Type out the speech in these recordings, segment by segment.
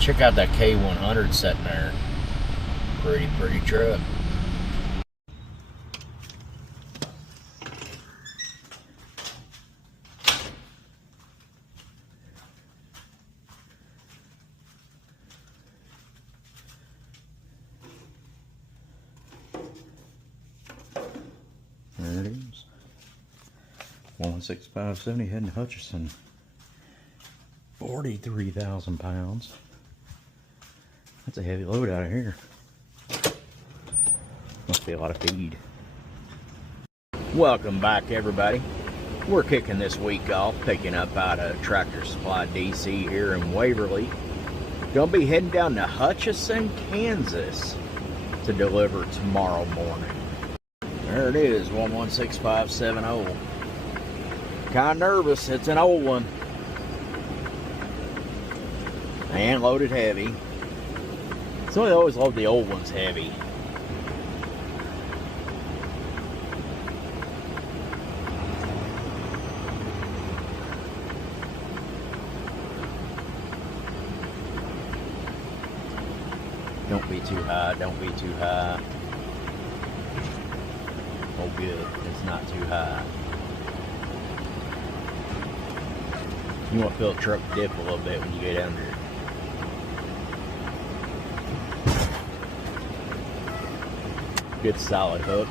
Check out that K100 sitting there. Pretty truck. There it is. 16570 heading to Hutchinson. 43,000 pounds. That's a heavy load out of here. Must be a lot of feed. Welcome back, everybody. We're kicking this week off, picking up out of Tractor Supply DC here in Waverly. Gonna be heading down to Hutchinson, Kansas to deliver tomorrow morning. There it is, 116570. Kind of nervous, it's an old one. And loaded heavy. So they always load the old ones heavy. Don't be too high, don't be too high. Oh good, it's not too high. You want to feel the truck dip a little bit when you get under it. Good solid hook.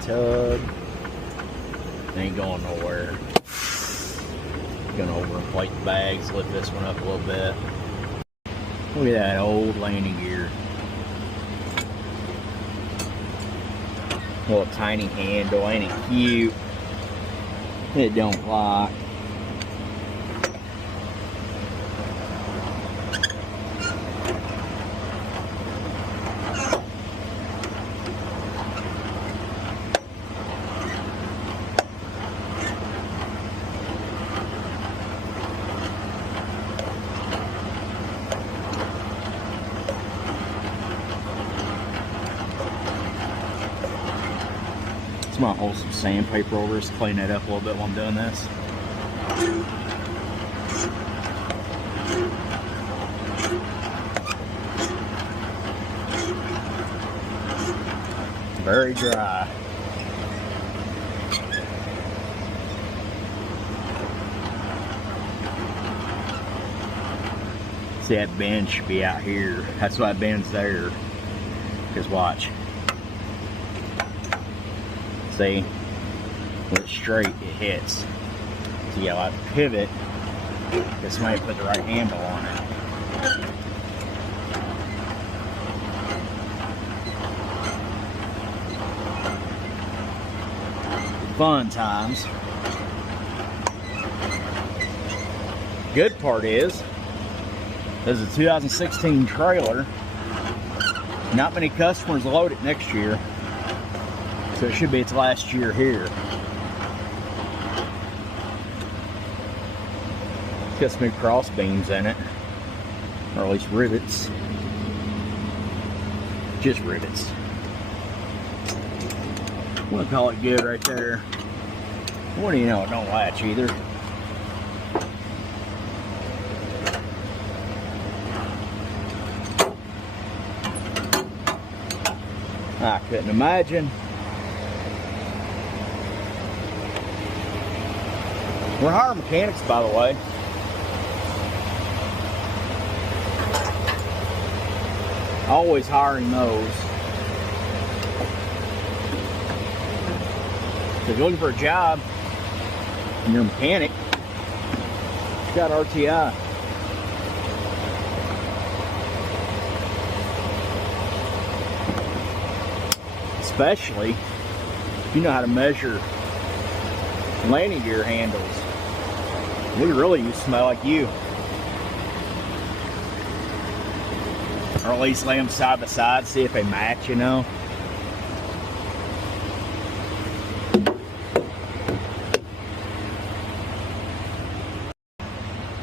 Tug. Ain't going nowhere. Gonna overinflate the bags, lift this one up a little bit. Look at that old landing gear. Little tiny handle, ain't it cute? It don't lock. I might hold some sandpaper over this to clean that up a little bit while I'm doing this. Very dry. See, that bend should be out here. That's why it bends there. Because watch. See, when it's straight, it hits. So you gotta like pivot, because somebody put the right handle on it. Fun times. Good part is, this is a 2016 trailer. Not many customers load it next year. So it should be its last year here. It's got some new cross beams in it. Or at least rivets. Just rivets. I'm gonna call it good right there. What do you know, it don't latch either. I couldn't imagine. We're hiring mechanics, by the way. Always hiring those. So if you're looking for a job and you're a mechanic, got RTI. Especially if you know how to measure landing gear handles. We really used to smell like you. Or at least lay them side by side, see if they match, you know.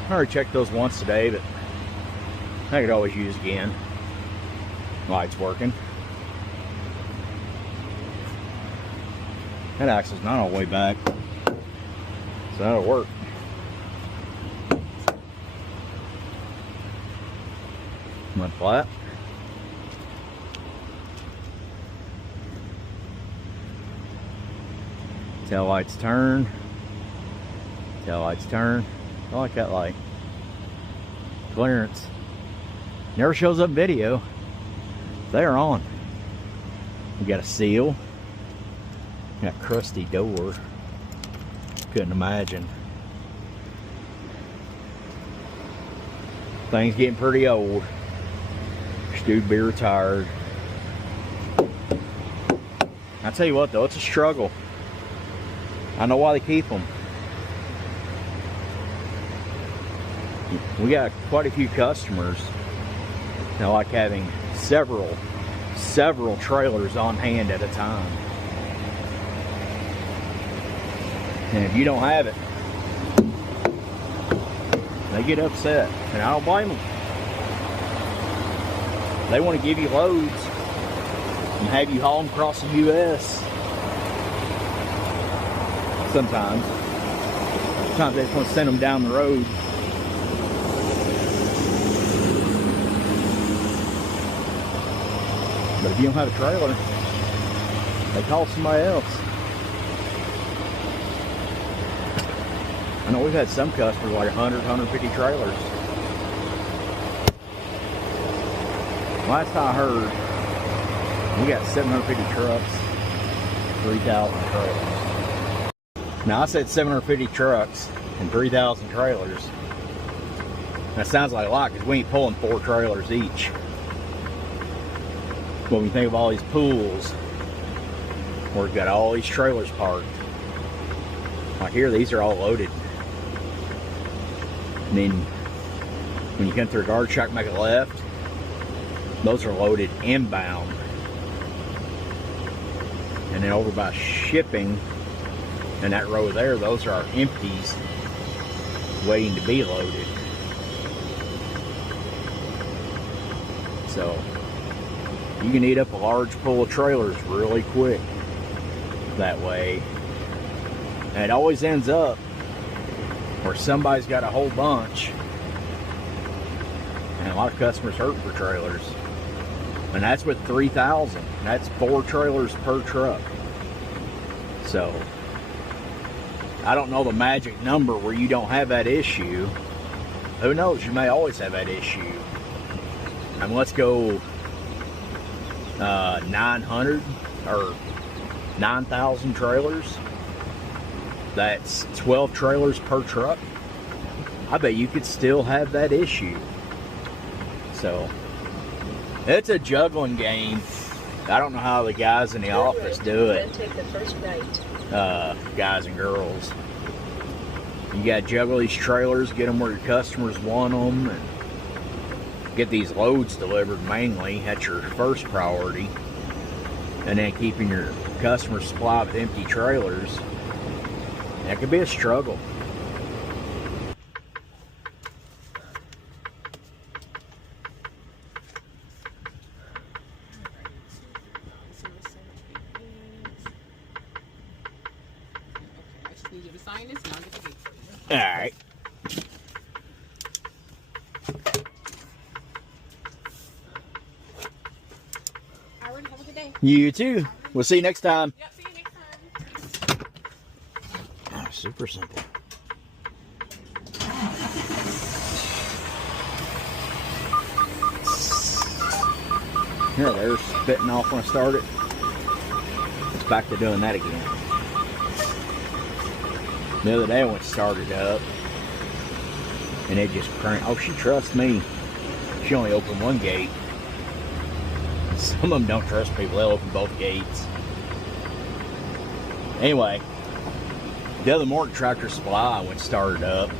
I already checked those once today, but I could always use again. Light's working. That axle's not all the way back, so that'll work. Mud flat. Tail lights turn. Tail lights turn. I like that light. Clearance. Never shows up video. They're on. We got a seal. Got a crusty door. Couldn't imagine. Thing's getting pretty old. Dude be retired. I tell you what though, it's a struggle. I know why they keep them. We got quite a few customers that like having several trailers on hand at a time. And if you don't have it, they get upset, and I don't blame them. They want to give you loads and have you haul them across the U.S. Sometimes they just want to send them down the road. But if you don't have a trailer, they call somebody else. I know we've had some customers like 100, 150 trailers. Last I heard, we got 750 trucks, 3,000 trailers. Now I said 750 trucks and 3,000 trailers. That sounds like a lot because we ain't pulling 4 trailers each. But when you think of all these pools, where we've got all these trailers parked, like here, these are all loaded. And then when you come through a guard shack, make a left, those are loaded inbound. And then over by shipping, and that row there, those are our empties waiting to be loaded. So you can eat up a large pool of trailers really quick that way. And it always ends up where somebody's got a whole bunch, and a lot of customers hurt for trailers. And that's with 3,000. That's 4 trailers per truck. So I don't know the magic number where you don't have that issue. Who knows? You may always have that issue. And let's go 900 or 9,000 trailers. That's 12 trailers per truck. I bet you could still have that issue. So it's a juggling game. I don't know how the guys in the office do it. Take the first right. Guys and girls. You got to juggle these trailers, get them where your customers want them, and get these loads delivered mainly. That's your first priority. And then keeping your customers supplied with empty trailers. That could be a struggle. Need you to sign this and I'll get the gate for you. All right. Howard, have a good day. You too. We'll see you next time. Yep, see you next time. Oh, super simple. Here, there's spitting off when I start it. It's back to doing that again. The other day I went to start it up, and it just cranked. Oh, she trusts me. She only opened one gate. Some of them don't trust people. They'll open both gates. Anyway, the other morning Tractor Supply I went started up,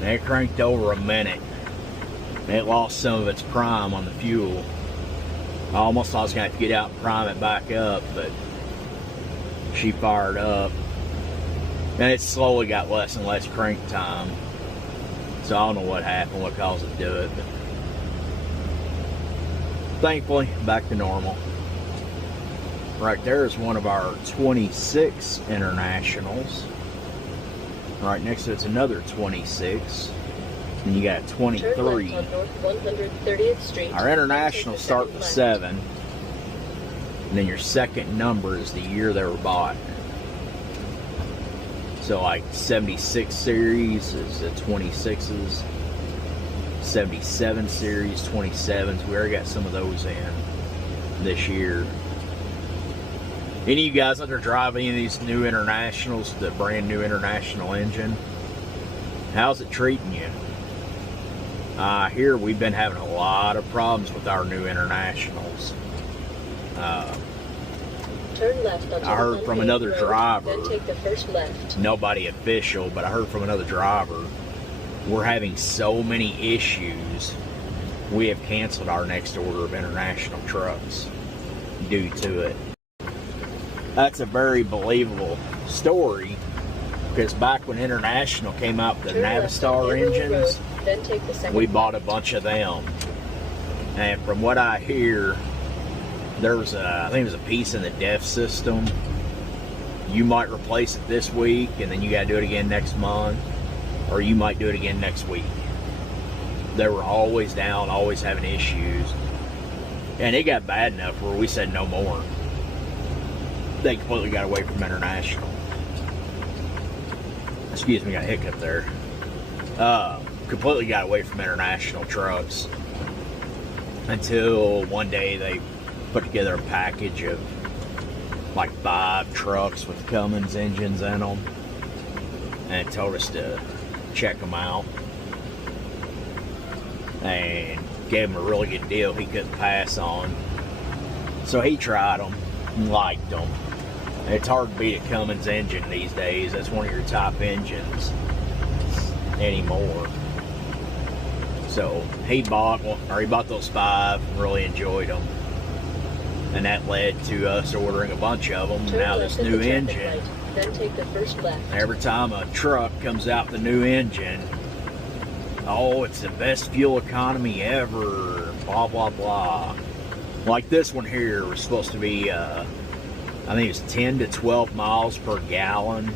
and it cranked over a minute. And it lost some of its prime on the fuel. I almost thought I was going to have to get out and prime it back up, but she fired up. And it slowly got less and less crank time. So I don't know what happened, what caused it to do it. But thankfully, back to normal. Right there is one of our 26 Internationals. Right next to it's another 26. And you got Turn 23. left on North 130th Street. Our international Take the start second with left. 7. And then your second number is the year they were bought. So like 76 series is the 26s. 77 series, 27s. We already got some of those in this year. Any of you guys out there driving any of these new internationals, the brand new international engine? How's it treating you? Here we've been having a lot of problems with our new internationals. Turn left onto I heard the from unpaved another road, driver. Then take the first left. Nobody official, but I heard from another driver. We're having so many issues. We have canceled our next order of international trucks due to it. That's a very believable story because back when International came out with the Turn left on Navistar Emerald engines, Road, then take the second we bought a bunch of them. And from what I hear, there was I think it was a piece in the DEF system. You might replace it this week and then you got to do it again next month, or you might do it again next week. They were always down, always having issues. And it got bad enough where we said no more. They completely got away from International. Excuse me, got a hiccup there. Completely got away from International trucks until one day they put together a package of like 5 trucks with Cummins engines in them and told us to check them out and gave him a really good deal he couldn't pass on. So he tried them and liked them. It's hard to beat a Cummins engine these days. That's one of your top engines anymore. So he bought those 5 and really enjoyed them. And that led to us ordering a bunch of them. Turn Now left this at new the traffic engine, light, then take the first left. every time a truck comes out with a new engine, oh, it's the best fuel economy ever, blah, blah, blah. Like this one here was supposed to be, I think it was 10 to 12 miles per gallon.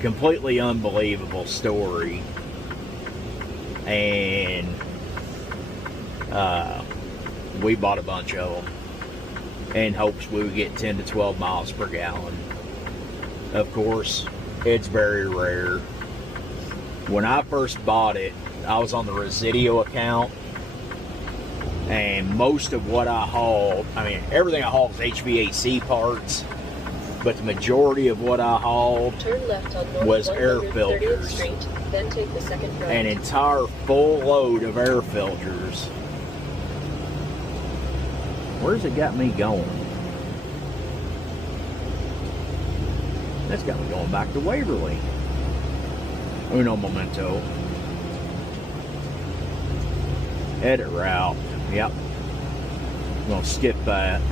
Completely unbelievable story. And we bought a bunch of them in hopes we would get 10 to 12 miles per gallon. Of course, it's very rare. When I first bought it, I was on the Residio account, and most of what I hauled, I mean, everything I hauled was HVAC parts, but the majority of what I hauled Turn left on North was air 130th filters. Street, then take the second right. An entire full load of air filters. Where's it got me going? That's got me going back to Waverly. Uno momento. Edit route. Yep. I'm going to skip that.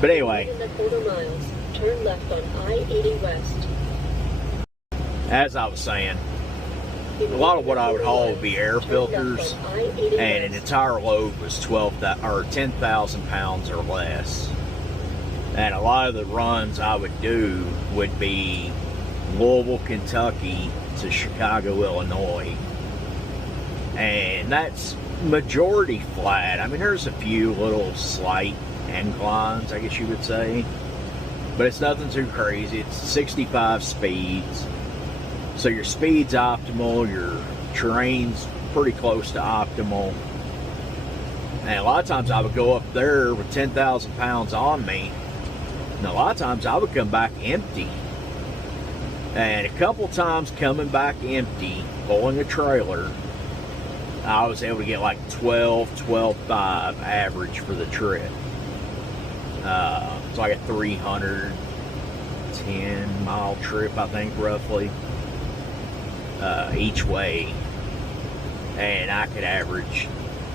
But anyway, In the quarter miles, turn left on I-80 West. as I was saying, a lot of what I would haul would be air filters, and an entire load was 10,000 pounds or less. And a lot of the runs I would do would be Louisville, Kentucky to Chicago, Illinois. And that's majority flat. I mean, there's a few little slight inclines, I guess you would say. But it's nothing too crazy. It's 65 speeds. So your speed's optimal, your terrain's pretty close to optimal. And a lot of times I would go up there with 10,000 pounds on me, and a lot of times I would come back empty. And a couple times coming back empty, pulling a trailer, I was able to get like 12.5 average for the trip. So like a 310 mile trip, I think, roughly. Each way, and I could average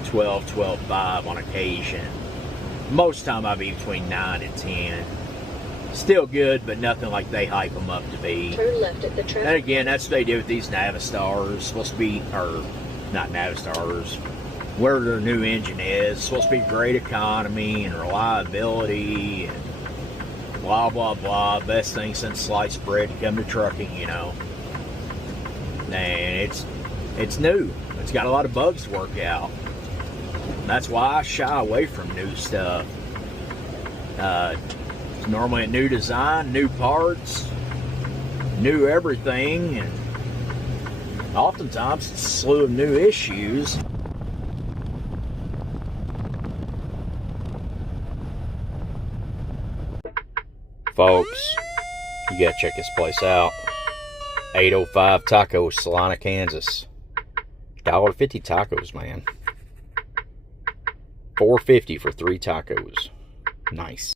12.5 on occasion. Most time I'd be between 9 and 10. Still good, but nothing like they hype them up to be. Turn left at the traffic. And again, that's what they do with these Navistars. Supposed to be, or not Navistars, where their new engine is. Supposed to be great economy and reliability and blah blah blah. Best thing since sliced bread to come to trucking, you know. And it's It's new. It's got a lot of bugs to work out. That's why I shy away from new stuff. It's normally a new design, new parts, new everything, and oftentimes it's a slew of new issues. Folks, you gotta check this place out. 805 Tacos, Salina, Kansas. $1.50 tacos, man. $4.50 for 3 tacos. Nice.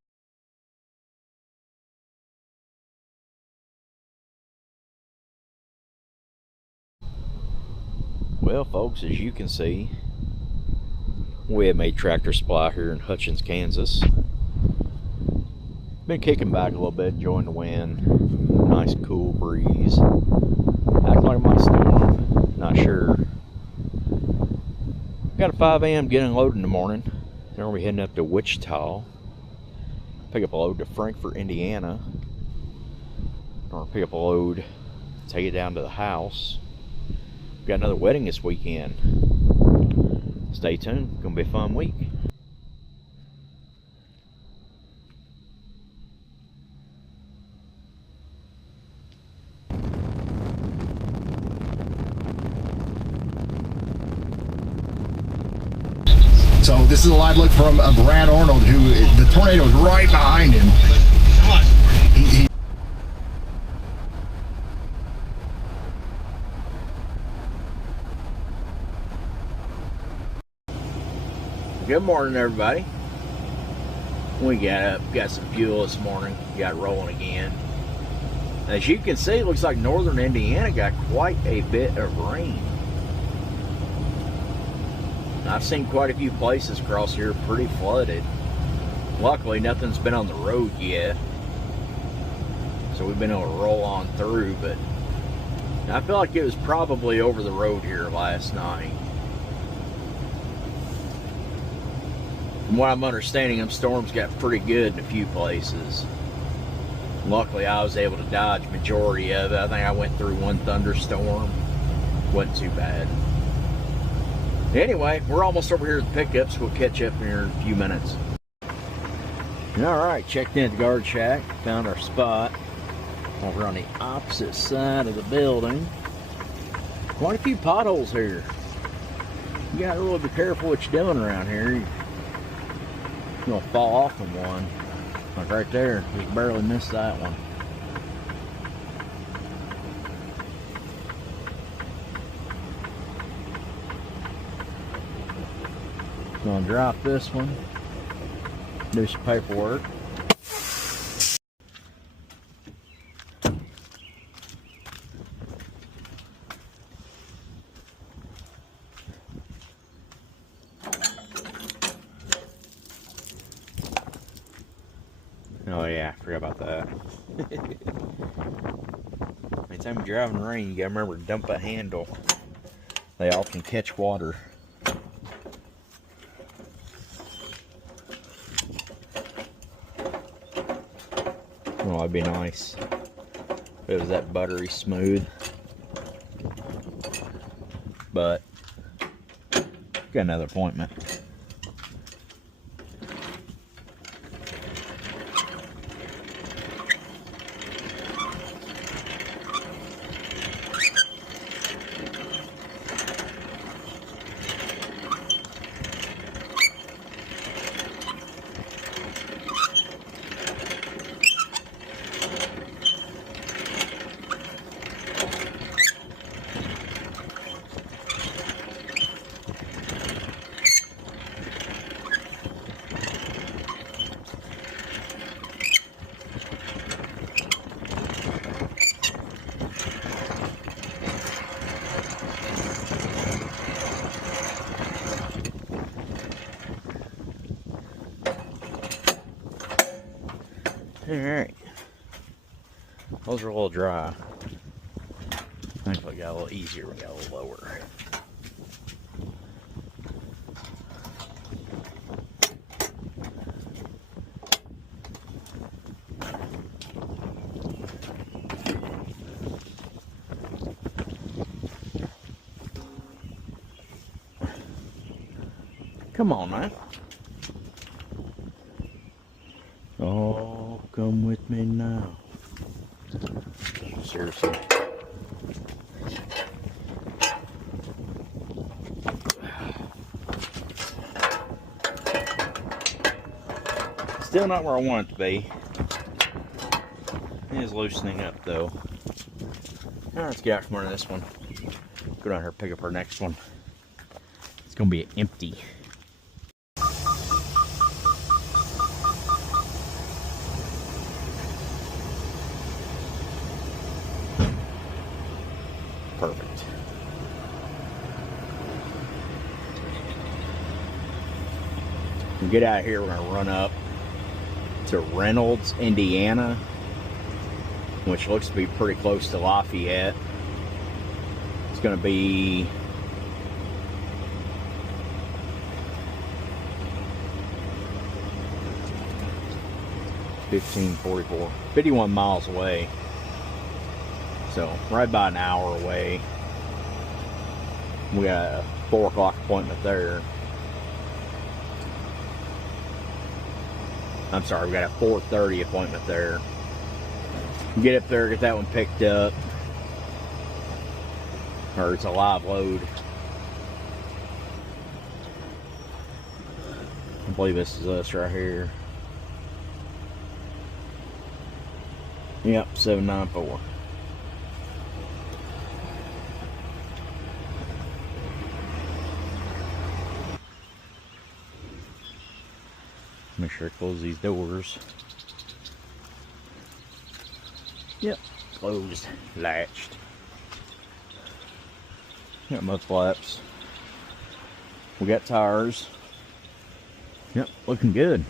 Well, folks, as you can see, we have made Tractor Supply here in Hutchins, Kansas. Been kicking back a little bit, enjoying the wind. Nice cool breeze. Acting like it might storm. Not sure. Got a 5 a.m. get unloaded in the morning. Then we'll be heading up to Wichita. Pick up a load to Frankfort, Indiana. Or pick up a load, take it down to the house. Got another wedding this weekend. Stay tuned. Gonna be a fun week. So this is a live look from Brad Arnold, who the tornado is right behind him. He Good morning, everybody. We got up, got some fuel this morning, got rolling again. As you can see, it looks like northern Indiana got quite a bit of rain. I've seen quite a few places across here pretty flooded. Luckily, nothing's been on the road yet, so we've been able to roll on through, but I feel like it was probably over the road here last night. From what I'm understanding, them storms got pretty good in a few places. Luckily, I was able to dodge majority of it. I think I went through one thunderstorm. Wasn't too bad. Anyway, we're almost over here at the pickups. We'll catch up here in a few minutes. Alright, checked in at the guard shack. Found our spot over on the opposite side of the building. Quite a few potholes here. You gotta really be careful what you're doing around here. You're gonna fall off from one. Like right there. Just barely missed that one. Gonna drop this one, do some paperwork. Oh yeah, I forgot about that. Anytime you're driving in the rain, you gotta remember to dump a handle. They often catch water. Well, that'd be nice if it was that buttery smooth. But got another appointment. Alright. Those are a little dry. I think we got a little easier, we got a little lower. Come on, man. Oh, come with me now. Seriously. Still not where I want it to be. It is loosening up though. Alright, let's get out from under this one. Go down here and pick up our next one. It's gonna be empty. Perfect. When we get out of here, we're gonna run up to Reynolds, Indiana, which looks to be pretty close to Lafayette. It's going to be $15.44, 51 miles away. So right about an hour away. We got a 4 o'clock appointment there. I'm sorry, we got a 4:30 appointment there. Get up there, get that one picked up. Or it's a live load. I believe this is us right here. Yep, 794. Make sure I close these doors. Yep, closed, latched. Got mud flaps. We got tires. Yep, looking good.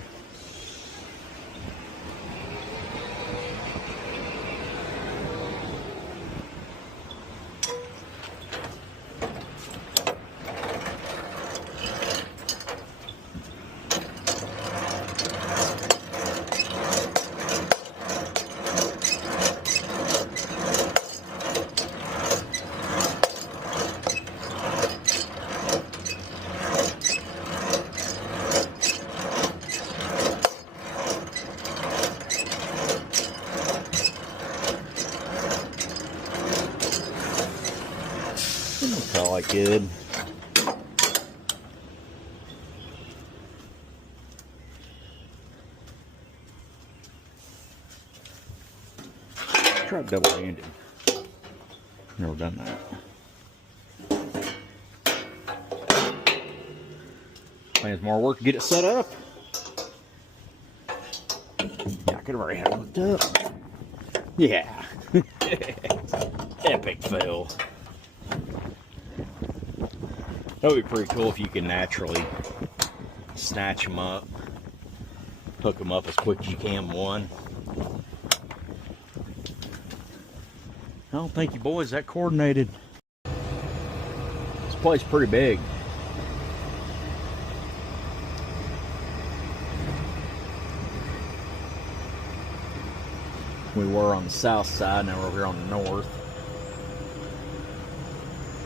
Looks all like good. Try double-handed. Never done that. Plans more work to get it set up. Yeah, I could have already had it hooked up. Yeah. Epic fail. That would be pretty cool if you can naturally snatch them up, hook them up as quick as you can one. I don't think you boys that coordinated. This place is pretty big. We were on the south side, now we're over here on the north.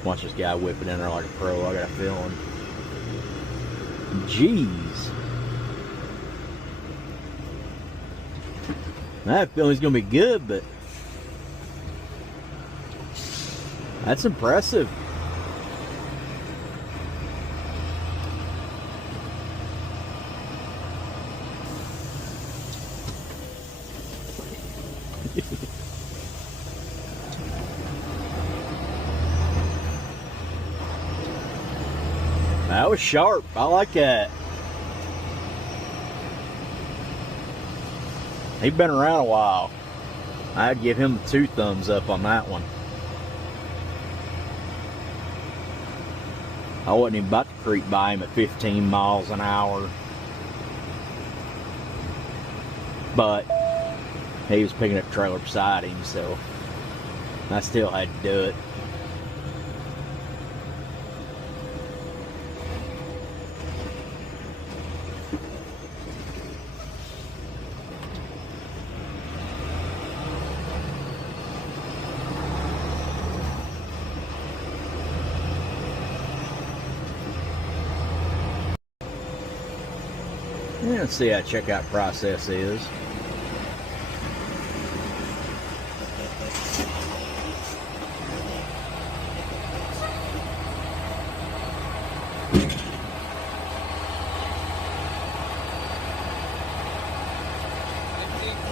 Watch this guy whip it in there like a pro. I got a feeling. Jeez. That feeling's gonna be good, but that's impressive. That was sharp. I like that. He's been around a while. I'd give him 2 thumbs up on that one. I wasn't even about to creep by him at 15 miles an hour. But he was picking up a trailer beside him, so I still had to do it. Yeah, let's see how checkout process is.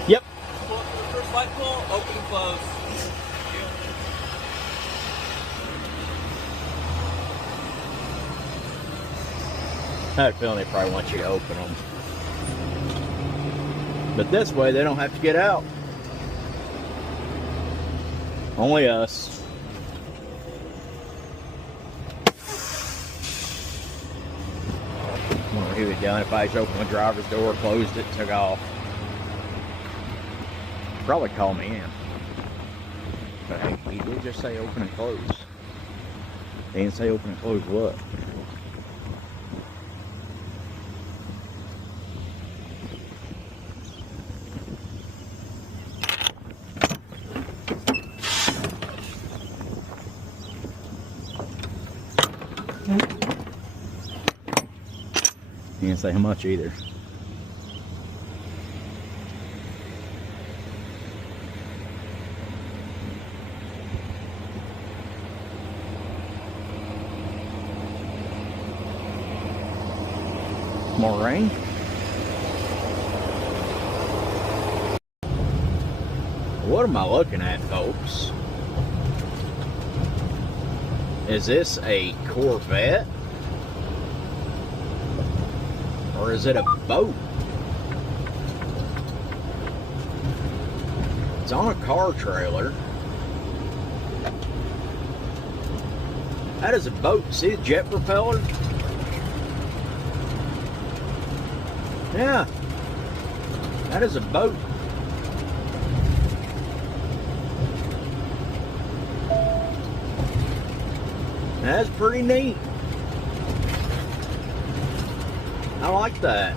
Yep. Pull up to the first light pole, open and close. I have a feeling they probably want you to open them. But this way, they don't have to get out. Only us. I wonder what he would have done if I just opened the driver's door, closed it, took off. Probably call me in. But hey, he did just say open and close. He didn't say open and close what? He didn't say how much either. More rain? What am I looking at, folks? Is this a Corvette? Or is it a boat? It's on a car trailer. That is a boat. See the jet propeller? Yeah. That is a boat. That's pretty neat. I like that.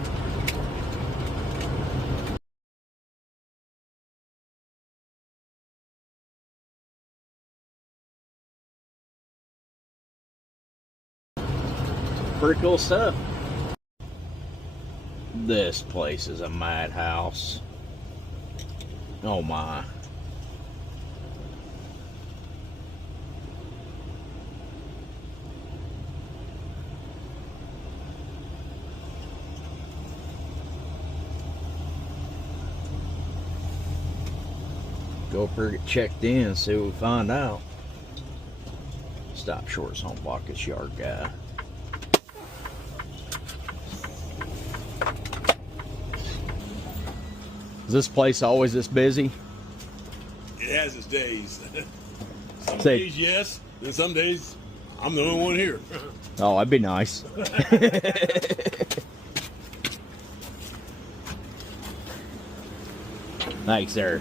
Pretty cool stuff. This place is a madhouse. Oh my. Go up here, get checked in, and see what we find out. Stop short, so don't block this yard guy. Is this place always this busy? It has its days. Some Say- days, yes, and some days, I'm the only one here. Oh, that'd be nice. Thanks, sir.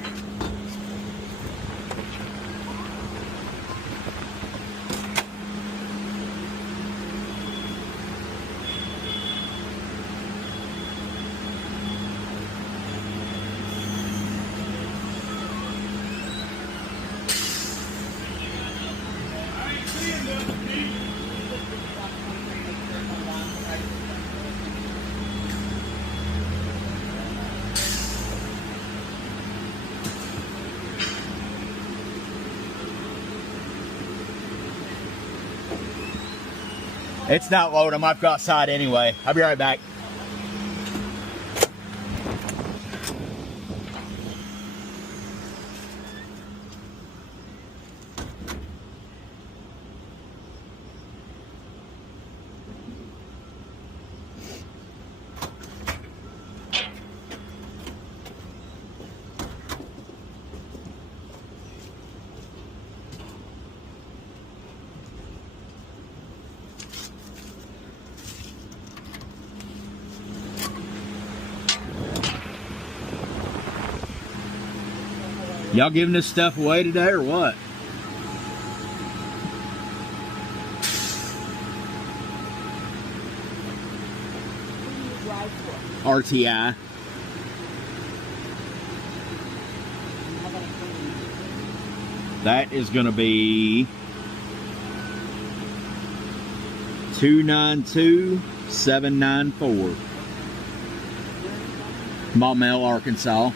It's not loading. I'm up outside anyway. I'll be right back. Y'all giving this stuff away today or what? RTI. That is going to be 292,794. Maumelle, Arkansas.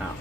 Out.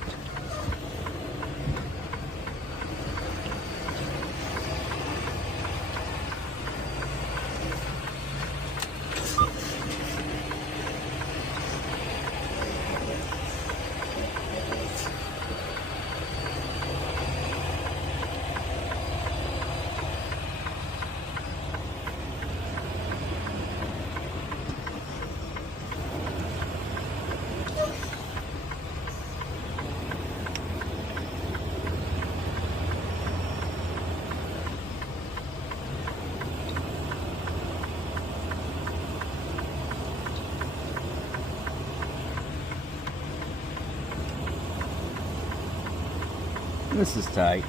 This is tight.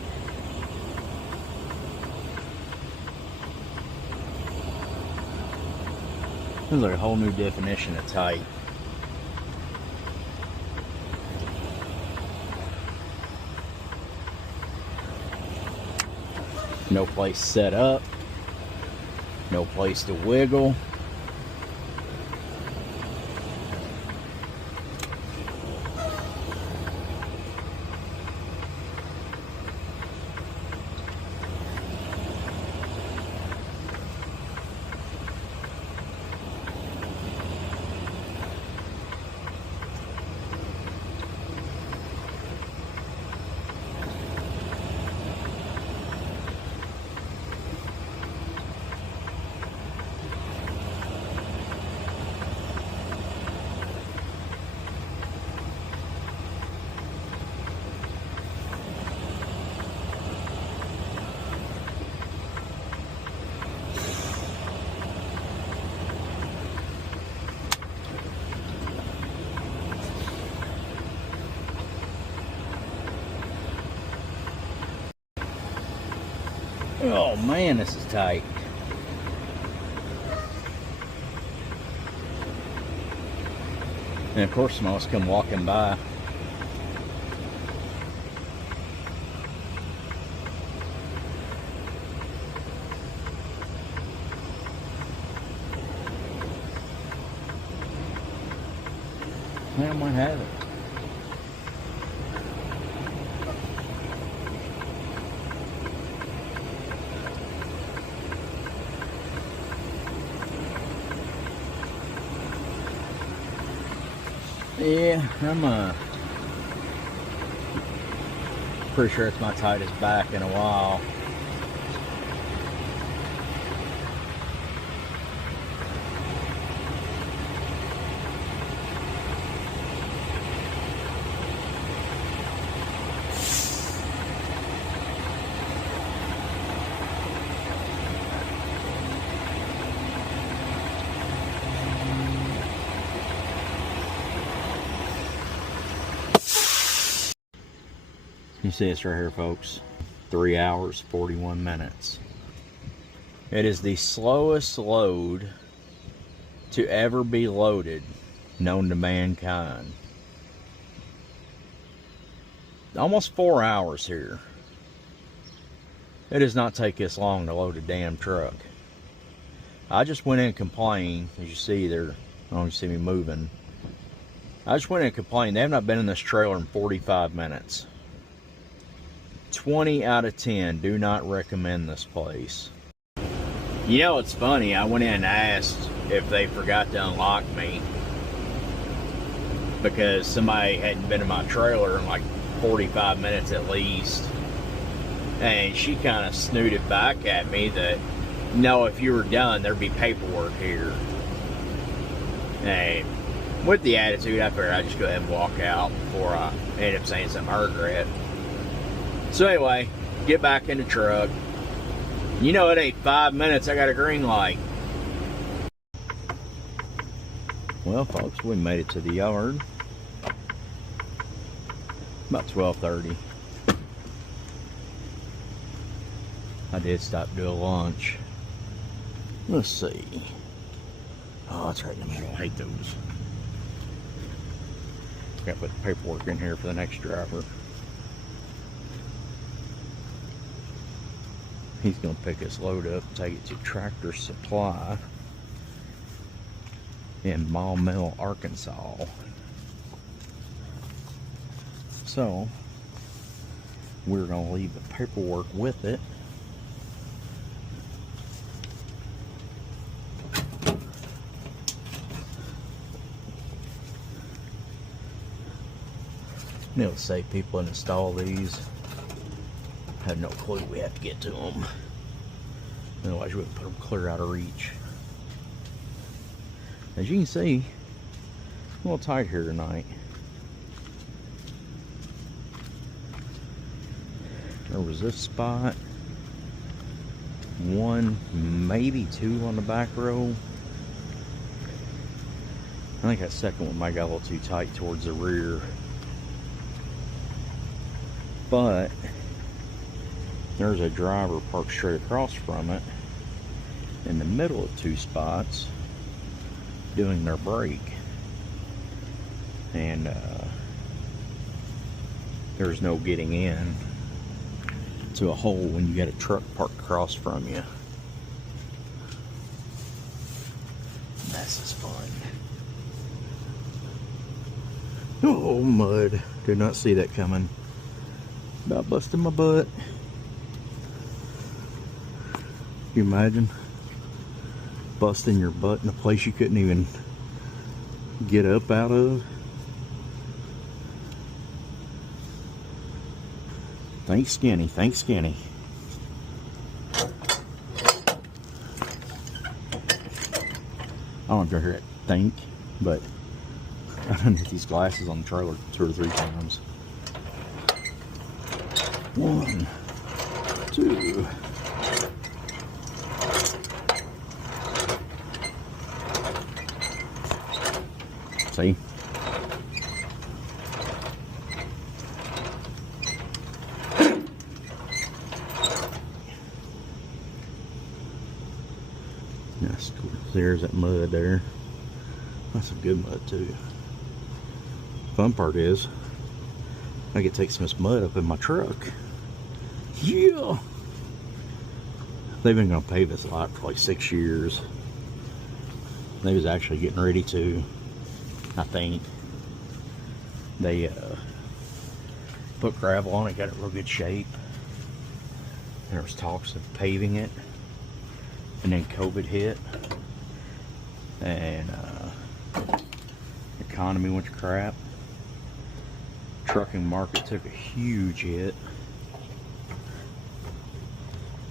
This is like a whole new definition of tight. No place set up. No place to wiggle. Oh man, this is tight. And of course, mouse come walking by. I might have it. Yeah, I'm pretty sure it's my tightest back in a while. You see this right here, folks. 3 hours, 41 minutes. It is the slowest load to ever be loaded known to mankind. Almost 4 hours here. It does not take this long to load a damn truck. I just went in and complained. As you see there, I don't know if you see me moving. I just went in and complained. They have not been in this trailer in 45 minutes. 20 out of 10. Do not recommend this place. You know, it's funny. I went in and asked if they forgot to unlock me because somebody hadn't been in my trailer in like 45 minutes at least. And she kind of snooted back at me that, no, if you were done, there'd be paperwork here. And with the attitude, I figured I'd just go ahead and walk out before I end up saying something I regret. So anyway, get back in the truck. You know, it ain't 5 minutes, I got a green light. Well, folks, we made it to the yard. About 12:30. I did stop to do a lunch. Let's see. Oh, that's right in the middle. I hate those. Got to put the paperwork in here for the next driver. He's going to pick his load up and take it to Tractor Supply in Maumelle, Arkansas. So, we're going to leave the paperwork with it. It'll say people install these. I had no clue we have to get to them. Otherwise, we would put them clear out of reach. As you can see, a little tight here tonight. There was this spot, one, maybe two on the back row. I think that second one might got a little too tight towards the rear. But there's a driver parked straight across from it in the middle of two spots doing their brake. And there's no getting in to a hole when you got a truck parked across from you. This is fun. Oh, mud. Did not see that coming. About busting my butt. Can you imagine busting your butt in a place you couldn't even get up out of? Think skinny, think skinny. I don't know if you hear it think, but I done hit these glasses on the trailer 2 or 3 times. 1, 2. See? That's cool. There's that mud there. That's some good mud too. Fun part is I get to take some of this mud up in my truck. Yeah! They've been going to pave this lot for like 6 years. They was actually getting ready to, I think. They put gravel on it, got it in real good shape. And there was talks of paving it. And then COVID hit. And the economy went to crap. Trucking market took a huge hit.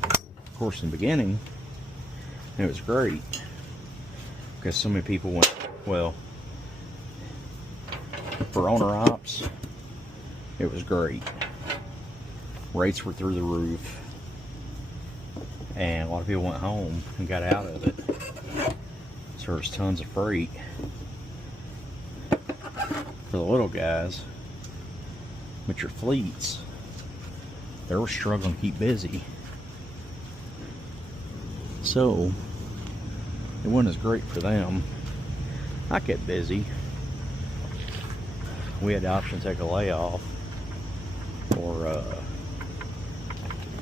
Of course, in the beginning, it was great because so many people went, well, for owner ops, it was great. Rates were through the roof, and a lot of people went home and got out of it. So there was tons of freight. For the little guys, but your fleets, they were struggling to keep busy. So it wasn't as great for them. I kept busy. We had the option to take a layoff or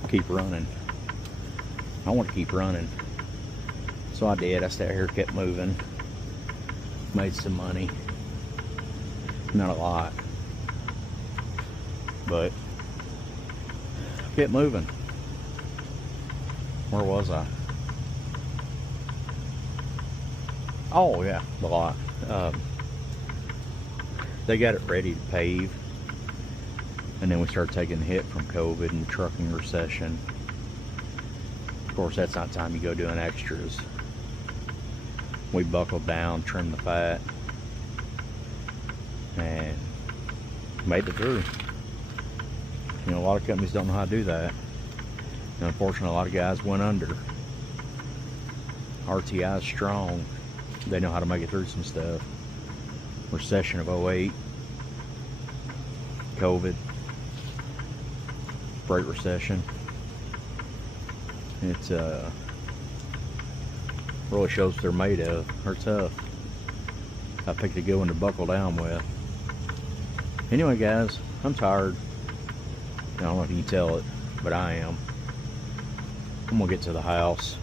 keep running. I want to keep running. So I did. I stayed here, kept moving. Made some money. Not a lot. But Kept moving. Where was I? Oh yeah, the lot. They got it ready to pave, and then we started taking the hit from COVID and the trucking recession. Of course, that's not time you go doing extras. We buckled down, trimmed the fat, and made it through. You know, a lot of companies don't know how to do that. And unfortunately, a lot of guys went under. RTI is strong. They know how to make it through some stuff. Recession of 08, COVID, freight recession. It's really shows what they're made of. They're tough. I picked a good one to buckle down with. Anyway, guys, I'm tired. I don't know if you can tell it, but I am. I'm gonna get to the house.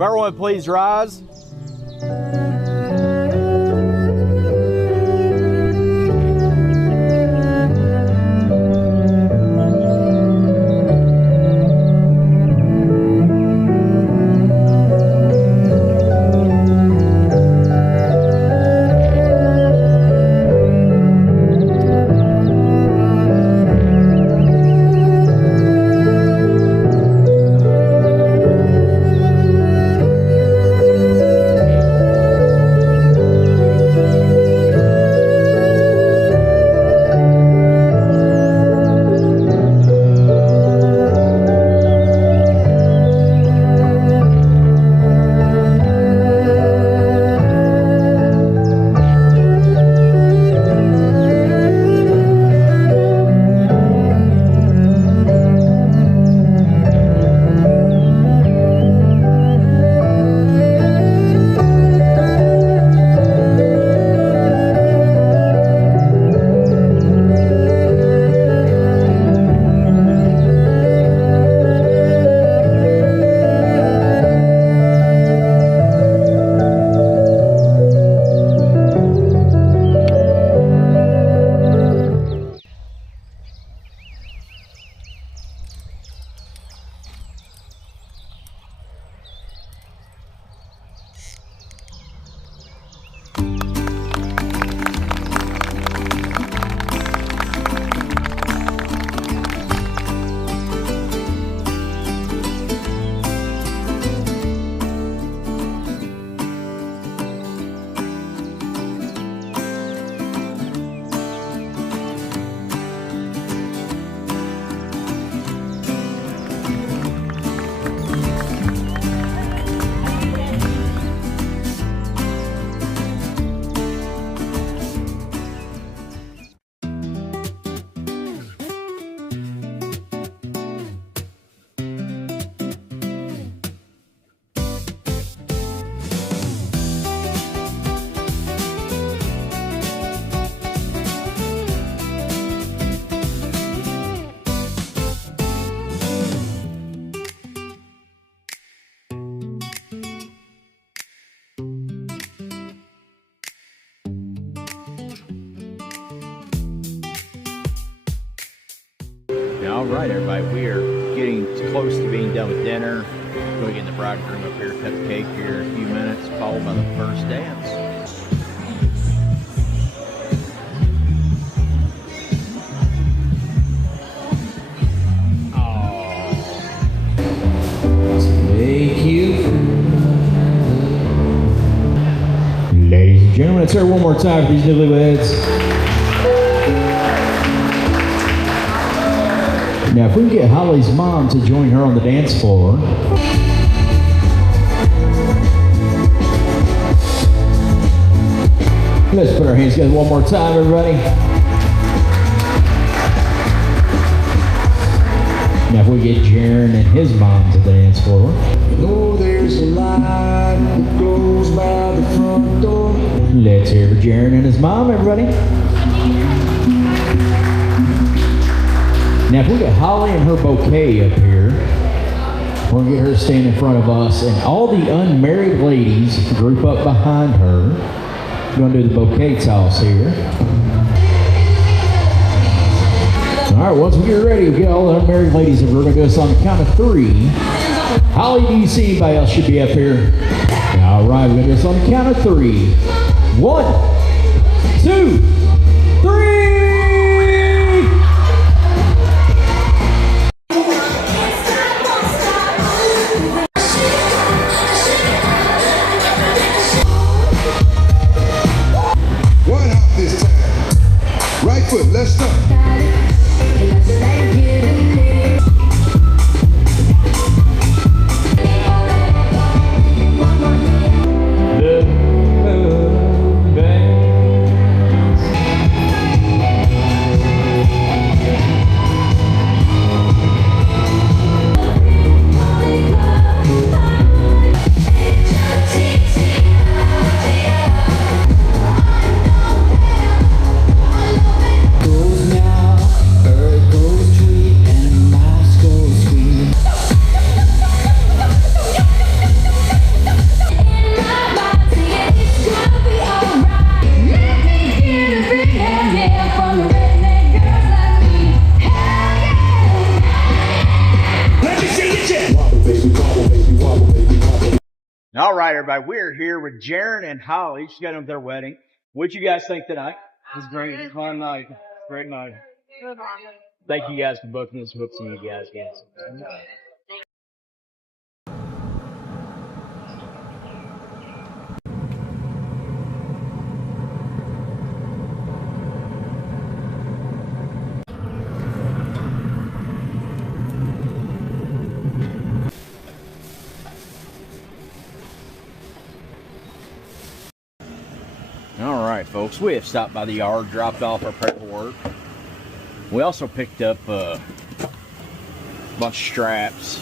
Everyone, please rise. All right, everybody, we are getting close to being done with dinner. We're getting the bridegroom up here, cut the cake here in a few minutes, followed by the first dance. Thank you. Ladies and gentlemen, let's hear it one more time for these newlyweds. Now, if we can get Holly's mom to join her on the dance floor. Let's put our hands together one more time, everybody. Now, if we get Jaron and his mom to the dance floor. Oh, there's a light that goes by the front door. Let's hear it for Jaron and his mom, everybody. Now, if we get Holly and her bouquet up here, we're gonna get her to stand in front of us, and all the unmarried ladies group up behind her. We're gonna do the bouquet toss here. All right, once we get ready, we get all the unmarried ladies, and we're gonna do this on the count of 3. Holly, do you see anybody else should be up here? All right, we're gonna do this on the count of 3. 1, 2, 3. One hop this time. Right foot, let's start. All right, everybody, we're here with Jaron and Holly. Just got them at their wedding. What'd you guys think tonight? It was great. It was a fun night. Great night. Thank you guys for booking this. Hope to see you guys again. All right, folks, we have stopped by the yard, dropped off our paperwork. We also picked up a bunch of straps.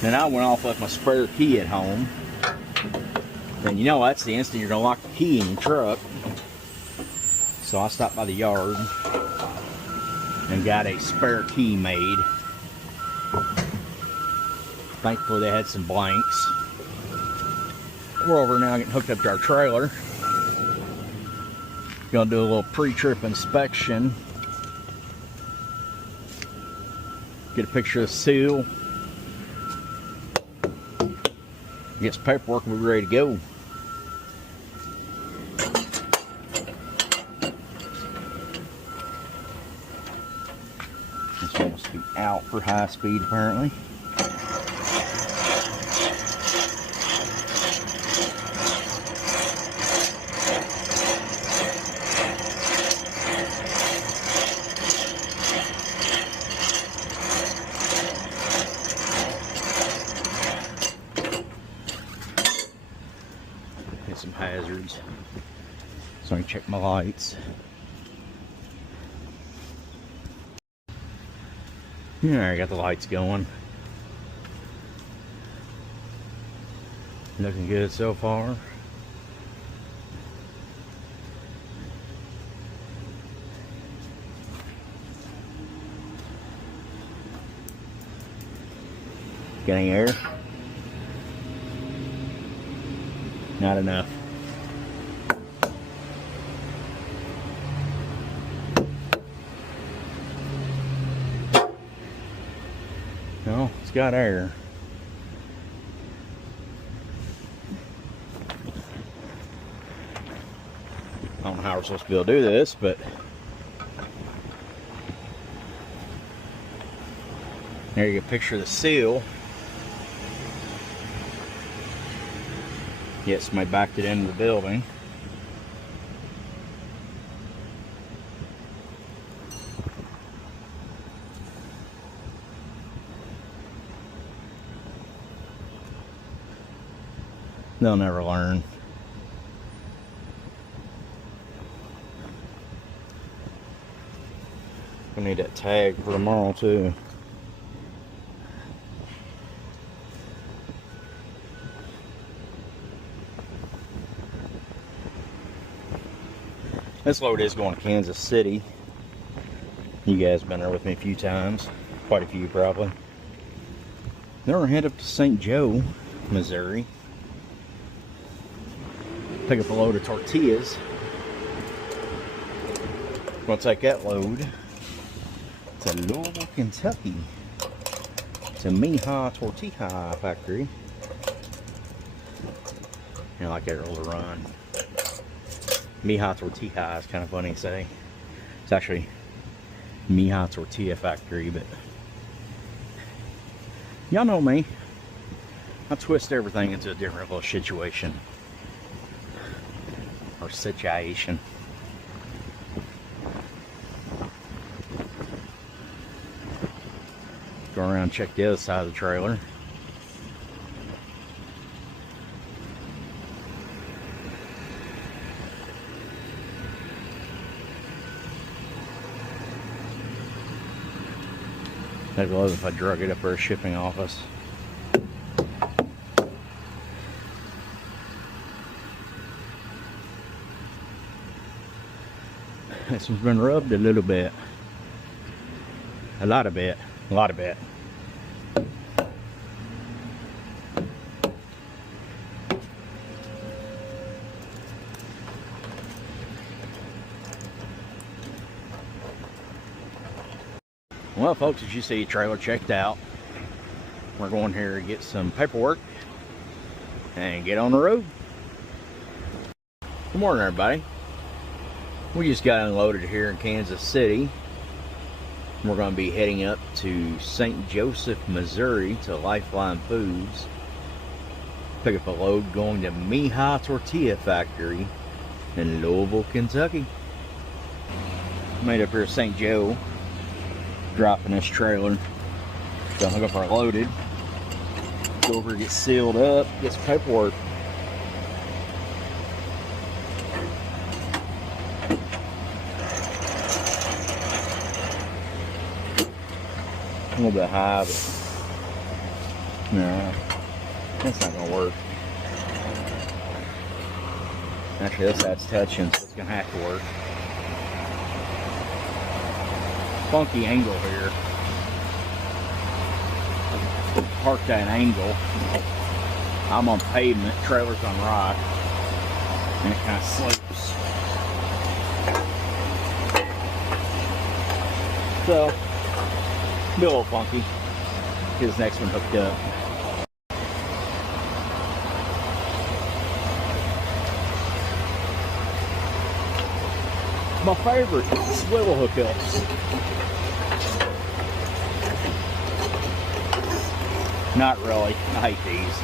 Then I went off with my spare key at home. And you know, that's the instant you're gonna lock the key in your truck. So I stopped by the yard and got a spare key made. Thankfully they had some blanks. We're over now getting hooked up to our trailer. Gonna do a little pre-trip inspection. Get a picture of the seal. Get some paperwork and we're ready to go. This one must be out for high speed apparently. Hit some hazards so I can check my lights. Yeah, I got the lights going. Looking good so far. Got any air? Not enough. Well, it's got air. I don't know how we're supposed to be able to do this, but there you can picture the seal. Yes, somebody backed it into the building. They'll never learn. We need that tag for tomorrow too. This load is going to Kansas City. You guys have been there with me a few times. Quite a few probably. Then we're going to head up to St. Joe, Missouri. Pick up a load of tortillas. We'll take that load to Louisville, Kentucky, to Mija Tortilla Factory. You know, like that little run. Mija Tortilla is kind of funny to say. It's actually Mija Tortilla Factory, but y'all know me. I twist everything into a different little situation or situation. Go around and check the other side of the trailer. I'd love if I drug it up for a shipping office. This one's been rubbed a little bit. A lot of bit. A lot of bit. Well, folks, as you see, trailer checked out. We're going here to get some paperwork and get on the road. Good morning, everybody. We just got unloaded here in Kansas City. We're going to be heading up to St. Joseph, Missouri to Lifeline Foods. Pick up a load going to Mija Tortilla Factory in Louisville, Kentucky. Made up here at St. Joe. Dropping this trailer. Gonna hook up our loaded. Go over, get sealed up, get some paperwork. A little bit high, but no, that's not gonna work. Actually, this side's touching, so it's gonna have to work. Funky angle here. Parked at an angle. I'm on pavement, trailer's on rock, and it kind of slopes. So, be a little funky. Get this next one hooked up. My favorite swivel hookups. Not really. I hate these.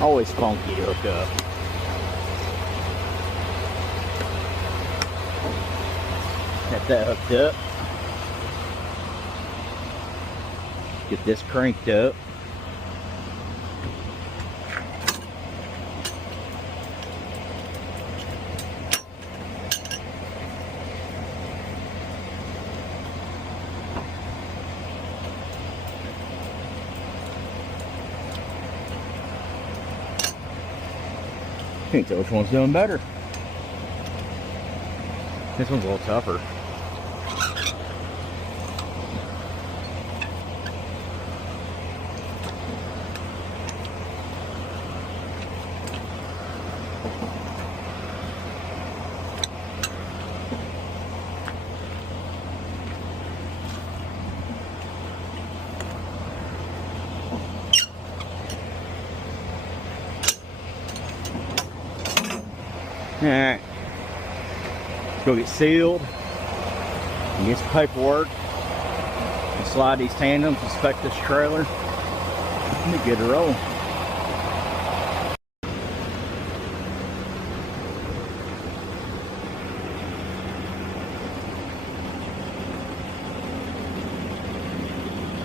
Always funky to hook up. Got that hooked up. Get this cranked up. Can't tell which one's doing better. This one's a little tougher. Alright. Let's go get sealed and get some paperwork. And slide these tandems, inspect this trailer. Let me get it rolling.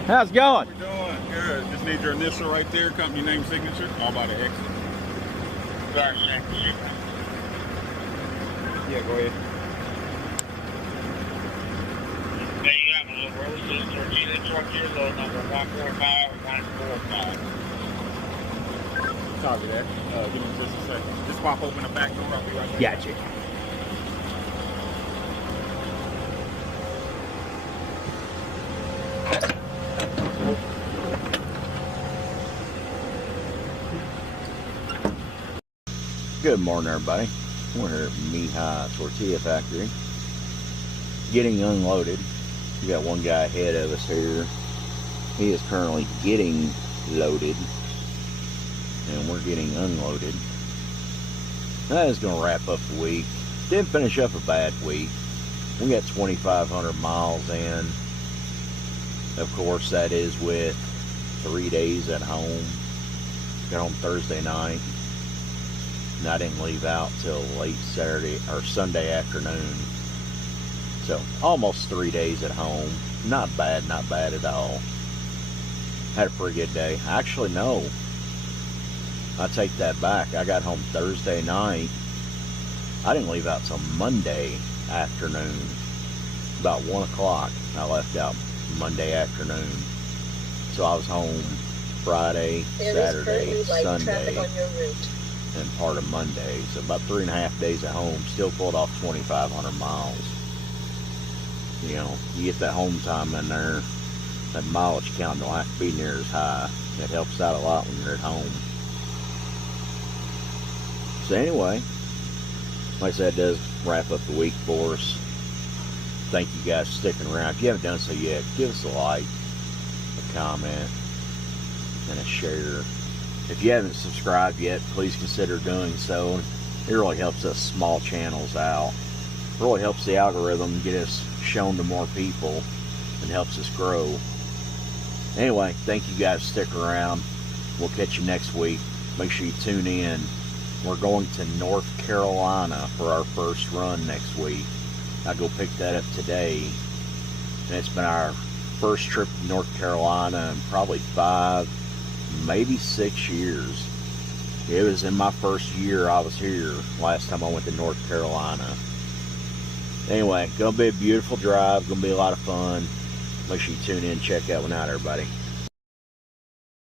How's it going? We're doing good. Just need your initial right there, company name, signature, all by the exit. Yeah, go ahead. There you have a little Rose's Tortilla truck here, load number 145-145. Copy that. Give me just a second. Just pop open the back door. I'll be right there. Gotcha. Good morning, everybody. We're here at Mija Tortilla Factory, getting unloaded. We got one guy ahead of us here. He is currently getting loaded, and we're getting unloaded. That is going to wrap up the week. Didn't finish up a bad week. We got 2,500 miles in. Of course, that is with 3 days at home. Got home Thursday night. And I didn't leave out till late Saturday or Sunday afternoon. So almost 3 days at home. Not bad at all. Had a pretty good day. Actually, no. I take that back. I got home Thursday night. I didn't leave out till Monday afternoon. About 1 o'clock I left out Monday afternoon. So I was home Friday, Saturday, Sunday, and part of Monday. So about 3.5 days at home. Still pulled off 2,500 miles. You know, you get that home time in there, that mileage count don't have to be near as high. It helps out a lot when you're at home. So anyway, like I said, it does wrap up the week for us. Thank you guys for sticking around. If you haven't done so yet, give us a like, a comment, and a share. If you haven't subscribed yet, please consider doing so. It really helps us small channels out. It really helps the algorithm get us shown to more people and helps us grow. Anyway, thank you guys for sticking around. We'll catch you next week. Make sure you tune in. We're going to North Carolina for our first run next week. I go pick that up today. And it's been our first trip to North Carolina in probably 5, maybe 6 years. It was in my first year I was here, last time I went to North Carolina. Anyway, gonna be a beautiful drive, gonna be a lot of fun. Make sure you tune in, check that one out, everybody.